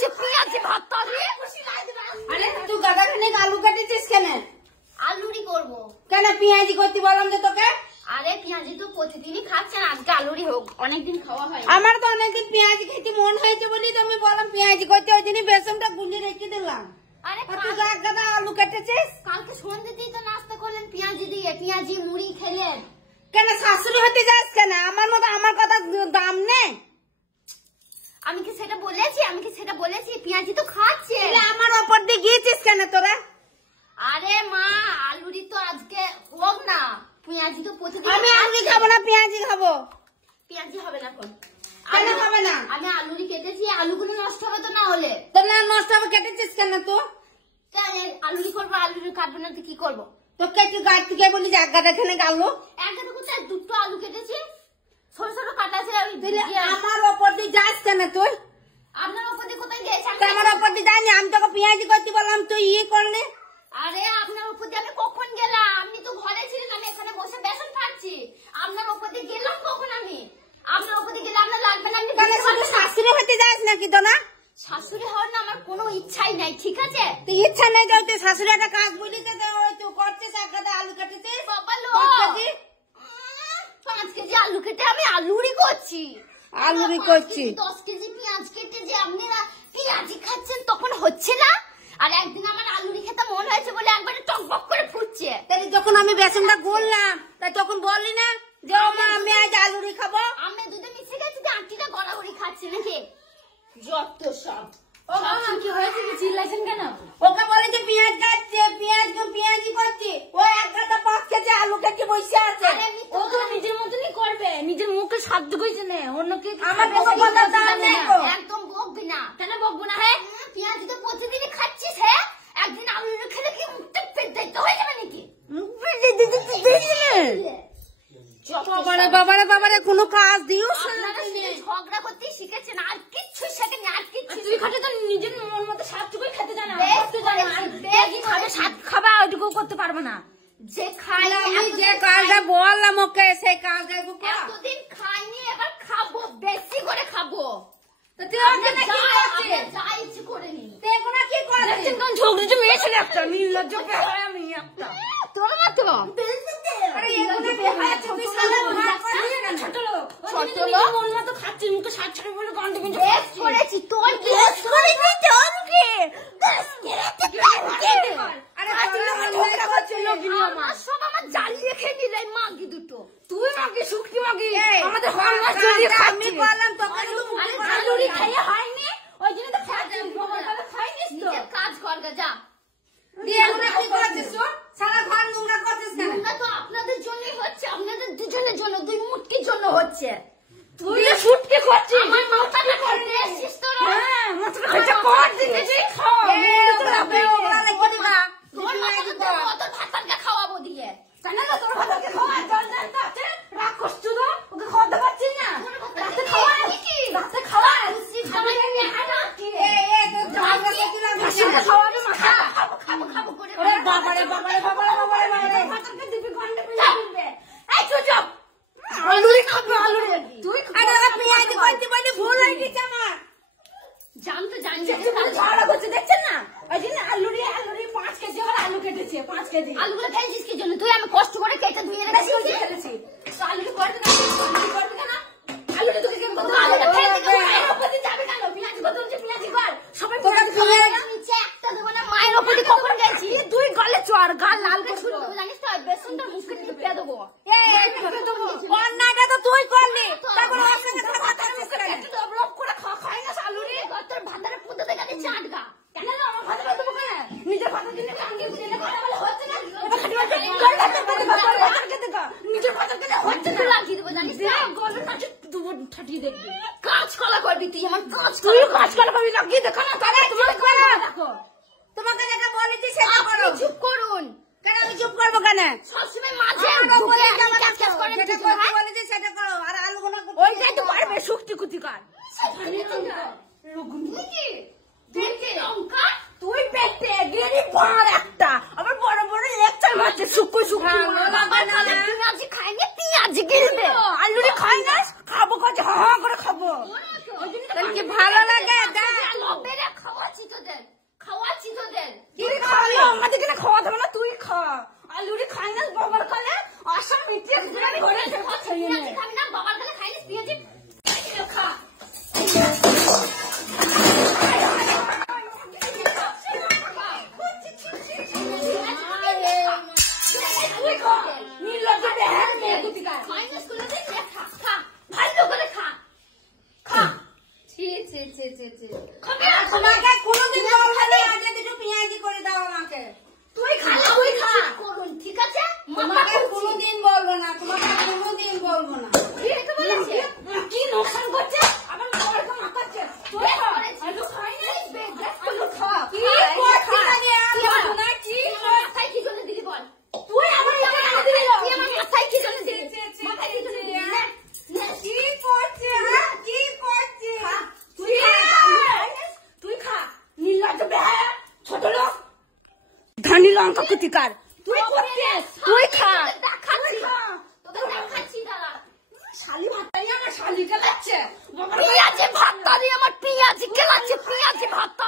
হচ্ছে পেঁয়াজি ভাত। আরে তুই গাদাখানে আলু কাটেছিস কেন? আলুরি করবো কেন পেঁয়াজি করতে বললাম যে তোকে? আরে পেঁয়াজি তো প্রতিদিনই খাচ্ছেন, আজকে আলুরি হোক, অনেকদিন খাওয়া হয়। আমার তো অনেকদিন পেঁয়াজি খেতে মন হয়েছে বলি তো আমি বললাম পেঁয়াজি করতে, ওই দিনই বেসনটা গুঁজে রেখে দিলাম। আরে তুই গাদা আলু কেটেছিস? কালকে সন্ধ্যেতেই তো নাস্তা করলেন পেঁয়াজি দিয়ে, পেঁয়াজি মুড়ি খেলেন। কেন শাশুড়ি হতে যাস কেন? আমার মতো আমার কথা দাম নেই? আমি কি সেটা বলেছি? আমি কি সেটা বলেছি? পেঁয়াজি তো খাচ্ছে। আমার ওপর দিয়ে গিয়েছিস কেন তোরা? আরে মা আলুরি তো আজকে হোক না, পেঁয়াজি তো প্রতিদিন। আমি আলুরি খাবো না, পেঁয়াজি খাবো। পেঁয়াজি হবে না এখন। কেন হবে না? আমি আলুরি কেটেছি, আলুগুলো নষ্ট হবে তো না হলে। তো না নষ্ট হবে, কেটেছিস কেন তো? আলুরি করবো, আলুরি কাটবো না তো কি করবো? তো কেটে গাছ থেকে বলি যে এক গাদা খানে গালো। এক গাদা কোথায়, দুটো আলু কেটেছি, ছোট ছোট কাটা আছে। আমার ওপর দিয়ে যাস কেন তুই? আপনার ওপর দিয়ে কোথায় গেছে? আমার ওপর দিয়ে যায়নি, আমি তোকে পেঁয়াজি করতে বললাম তুই ইয়ে করলে। আরে আপনার উপর দিয়ে আমি কখন গেলাম? আপনি তো ঘরে ছিলেন, আমি এখানে বসে বেসন খাচ্ছি। আপনার উপর দিয়ে গেলাম কখন? আমি আপনার উপর দিয়ে গেলে আপনার লাগবে না? আমি শাশুড়ি হতে যাস নাকি তো না? শাশুড়ি হওয়ার না আমার কোনো ইচ্ছাই নাই, ঠিক আছে? তুই ইচ্ছা নেই যাও, তুই শাশুড়ি একটা কাজ বলি তো তুই করছিস, এক গাদা আলু কেটেছিস। 5 কেজি আলু কেটে আমি আলুরি করছি। আলুরি করছি 10 কেজি পেঁয়াজ কেটে যে আপনারা পেঁয়াজি খাচ্ছেন তখন হচ্ছে না? আর একদিন আমার আলুরি খেতে মন হয়েছে বলে একবারে টকবক করে ফুটছে। তাই যখন আমি বেসনটা গুললাম তাই তখন বললি না যে ও মা আমি আজ আলুরি খাবো? আমি দুধে মিশে গেছি যে আন্টিটা গড়াগড়ি খাচ্ছে নাকি? যত সব। ও মামা কি হয়েছে, কি চিল্লাছেন কেন? ওকে বলে যে পেঁয়াজ কাটছে, পেঁয়াজি করছে, ও এক গাদা 5 কেজি আলু কেটে বসে আছে। ও তো নিজের মতনই করবে, নিজের মুখে সাধ্য কইছে না, অন্য কে আমার কোনো কথা দাম নেই। একদম বকবি না। কেন বকবো না? হ্যাঁ পেঁয়াজি তো প্রতিদিনই খাচ্ছিস, হ্যাঁ একদিন আলু খেলে কি মুখটা পেট হয়ে যাবে নাকি? বাবারে বাবারে কোনো কাজ দিওস না। ঝগড়া করতে শিখেছেন, আর কিচ্ছু শেখেনি, আর কিচ্ছু। তুই খাটে তো নিজের মন মতো স্বাদটুকুই খেতে জানা, স্বাদ খাবা ওইটুকু করতে পারবে না। যে খাই আমি যে কাজটা বললাম ওকে সেই কাজটা এতদিন খাইনি, এবার খাবো, বেশি করে খাবো। তুই ওকে না কি করছিস? যা ইচ্ছে করে নি। তুই এখন কি করছিস? কোন ঝগড়া মেয়ে ছেলে একটা নির্লজ্জ বেহায়া মেয়ে একটা। তোর মতো আরে এখন বেহায়া তুই সালা ভাগ করছিস কেন? ছোট লোক মন মতো খাচ্ছিস, মুখে সাত ছেড়ে বলে গন্ধ গন্ধ বেশ করেছি। তোর বেশ করেছি তোরকে বেশ করেছি। আরে ঝগড়া করছিল আমার সব আমার জ্বালিয়ে খেয়ে নিলে মাগি দুটো। তুই মাগি শুকটি মাগি আমাদের হরমাস যদি আমি বললাম তোকে আলুরি খাইয়ে হয়নি, ওই জন্য তো খাচ্ছিস। বাবা খাইনিস তো, কাজ কর গা যা। দিয়ে এখন কি করছিস তুই? সারা ঘর নোংরা করছিস কেন? নোংরা তো আপনাদের জন্যই হচ্ছে, আপনাদের দুজনের জন্য, দুই মুটকির জন্য হচ্ছে। তুই ফুটকে করছিস, আমার মাথাটা করতে এসেছিস তোরা। হ্যাঁ মাথাটা খরচা কর দিতেছি, খাও তোর মাথাটা তো ভাতারকে খাওয়াবো দিয়ে। জানা না তোর ভাতারকে খাওয়ায় তোর জানতা আছে রাগ করছ তো, ওকে খাওয়াতে পারছিস না। রাতে খাওয়ায় নাকি? রাতে খাওয়ায় খাবে না কি? তোর ঝগড়া করছিলাম ভাষাটা খাওয়াবে মাথা খাবো করে। ওরে বাবারে বাবারে বাবারে বাবারে বাবারে ভাতারকে দিবি গন্ডে পেয়ে দিবে। এই চুপ আলুরি খাবে আলুরি। তুই আরে ওরা পেঁয়াজি করতে বলি ভুল হয়ে গেছে আমার। জানতে জানি ঝগড়া করছে দেখছেন না? ওই জন্য আলুরি 5 কেজি করে আলু কেটেছে, 5 কেজি। আলুগুলো খেয়েছিস কি জন্য? তুই আমি কষ্ট করে কেটে ধুয়ে রেখেছি খেলেছি। তো আলুটা করতে না, করতে কেন? আলুটা তোকে কেন করতে? আলুটা খেয়ে থেকে মায়ের ওপরে যাবে কেন? পেঁয়াজি কত হচ্ছে, পেঁয়াজি কর। সবাই পেঁয়াজি খাওয়া নিচে একটা দেবো না, মায়ের ওপরে কখন গেছি? তুই গলে চড়, গাল লাল করে ছুড়ে দেবো জানিস তো? বেসনটা মুখে নিয়ে পেয়ে দেবো। অন্যায়টা তো তুই করলি, তারপর ওর সঙ্গে কথা করছিস কেন? রব করে খাই না আলুরি, তোর ভাতারে পুঁতে দেখে দিচ্ছে আটকা। কেন আমার ভাতারে দেবো কেন? নিজের ভাতার দিনে কাঙ্গে দিনে কথা বলে হচ্ছে না। নিজের ভাতার দিনে হচ্ছে না, লাগিয়ে দেবো জানিস না? গলে নাচে ঠাটিয়ে দেখবি, কাজ কলা করবি তুই। আমার কাজ কলা করবি, লাগিয়ে দেখো না। তারা দেখো তোমাকে যেটা বলেছি সেটা করো। চুপ করুন। কেন আমি চুপ করবো কেন? সবসময় মাঝে বলেছি সেটা করো। আর আলুগুলো ওইটাই তো পারবে শুক্তি কুতিকার। তুই পেটে গেলি বড় একটা, আবার বড় বড় লেকচার মারছে শুক্তি শুক্তি। পেঁয়াজি খাইনি, পেঁয়াজি গিলবে। আলুরি খাই না, খাবো কাজ হা করে খাবো। ভালো লাগে। বাবার কালে আশা মিটিয়ে ঘরে খাবি না বাবার কালে খাইলিস পেঁয়াজি খা তোমাকে কোনোদিন বলবো না আজকে দুটো পেঁয়াজি করে দাও আমাকে। তুই খা তুই খা করুন ঠিক আছে তোমাকে কোনোদিন বলবো না, তোমাকে কোনোদিন বলবো না। কি নোকসান করছে আবার বাবাকে মাখাচ্ছে তুই আলু খাই না আলু খা কি করছিস আগে আমার না কি মাথায় কি জন্য দিলি বল তুই আমার দিলি তুই আমার মাথায় কি জন্য দিলি মাথায় কি জন্য দিলি কি করছিস হ্যাঁ কি করছিস তুই খা নীলজ বেহায়া ছোট লোক ধনী লঙ্কা কুতিকার তুই করছিস তুই খা তোকে দেখাচ্ছি দাঁড়া শালি ভাতটাই আমার শালি খেলাচ্ছে পেঁয়াজি ভাতটা দিয়ে আমার পেঁয়াজি খেলাচ্ছে পেঁয়াজি ভাত